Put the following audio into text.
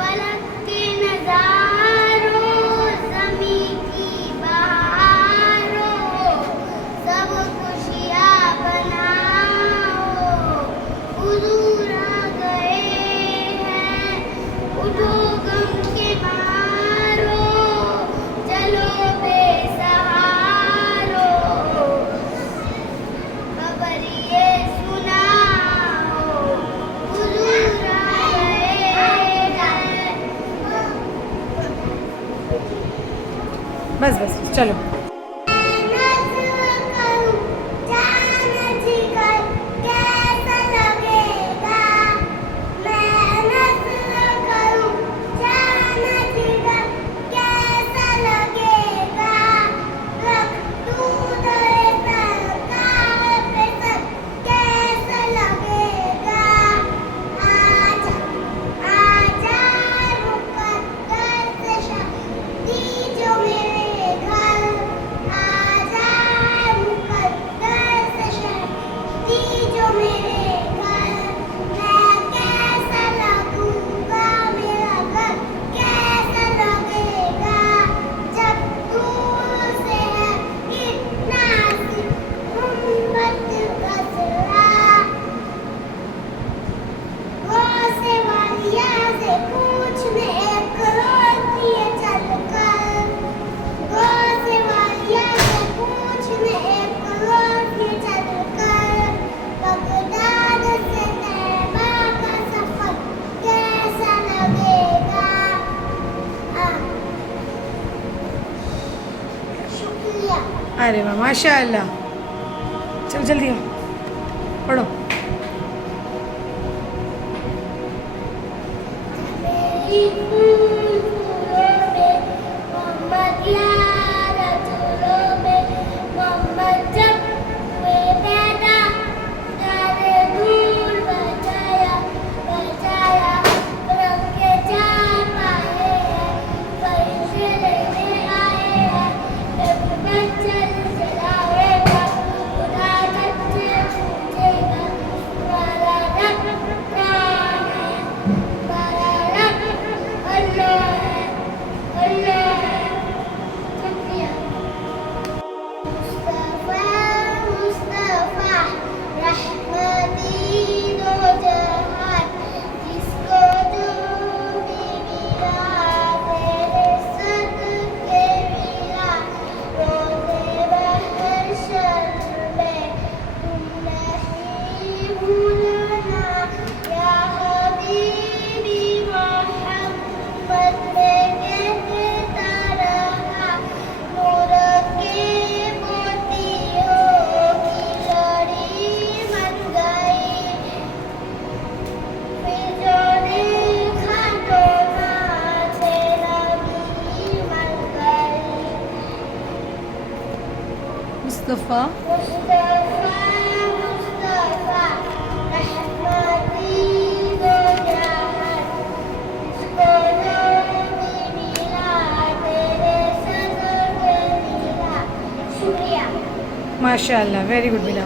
फलक के नजारों, ज़मीं की बहारों, सब खुशियाँ बनाओ। हुजूर आ गए हैं, उठो गम के मारो, चलो बेसहारो, खबर ये सुनाओ, हुजूर आ गए हैं। बस बस चलो। नज़्र करूं जान जिगर कैसा लगेगा, मैं नज़्र करूं जान जिगर कैसा लगेगा, रख दूं दरे सरकार पे सर कैसा लगेगा। आजा आजा मुकद्दस शक्ति जो मेरे घर, आजा मुकद्दस शक्ति जो मेरे घर, मैं कैसा लगूंगा, मेरा घर कैसा लगेगा, जब दूर से है इतना सी गुंबद कसरा। गौसे वालिया से पूछने एक रोज दिए चलकर, गौसे वालिया से पूछने एक रोज दिए चलकर, बगदाद से तैबा का सफर कैसा लगेगा। शुक्रिया। अरे वाह माशाअल्लाह। चलो जल्दी आओ पढ़ो। मेरी फूलों में मोहम्मद यार रसूलों में मोहम्मद जब हुए पैदा, सारे दूर बचाया बचाया, रंग के चार पाए हैं, फरिश्ते लेने आए हैं, कभी मचल जलाएगा, खुदा सच्चे पूछेगा, तुम्हारा रब कौन है, तुम्हारा रब अल्लाह है, अल्लाह है। शुक्रिया। मुस्तफा मुस्तफा रहमती दो जहान, जिसको जो भी मिला तेरे सदके मिला, रोज़े महशर में तुम नहीं भूलना, या हबीबी मोहम्मद मैं कहता रहा, नूर के मोतियों की लड़ी बन गई, फिर जो देखा तो नाचे नबी बन गई। मुस्तफ़ा मुस्तफा मुस्तफा रहमती दो जहान, जिसको जो भी मिला तेरे सदके मिला। शुक्रिया। माशाअल्लाह वेरी गुड बेटा।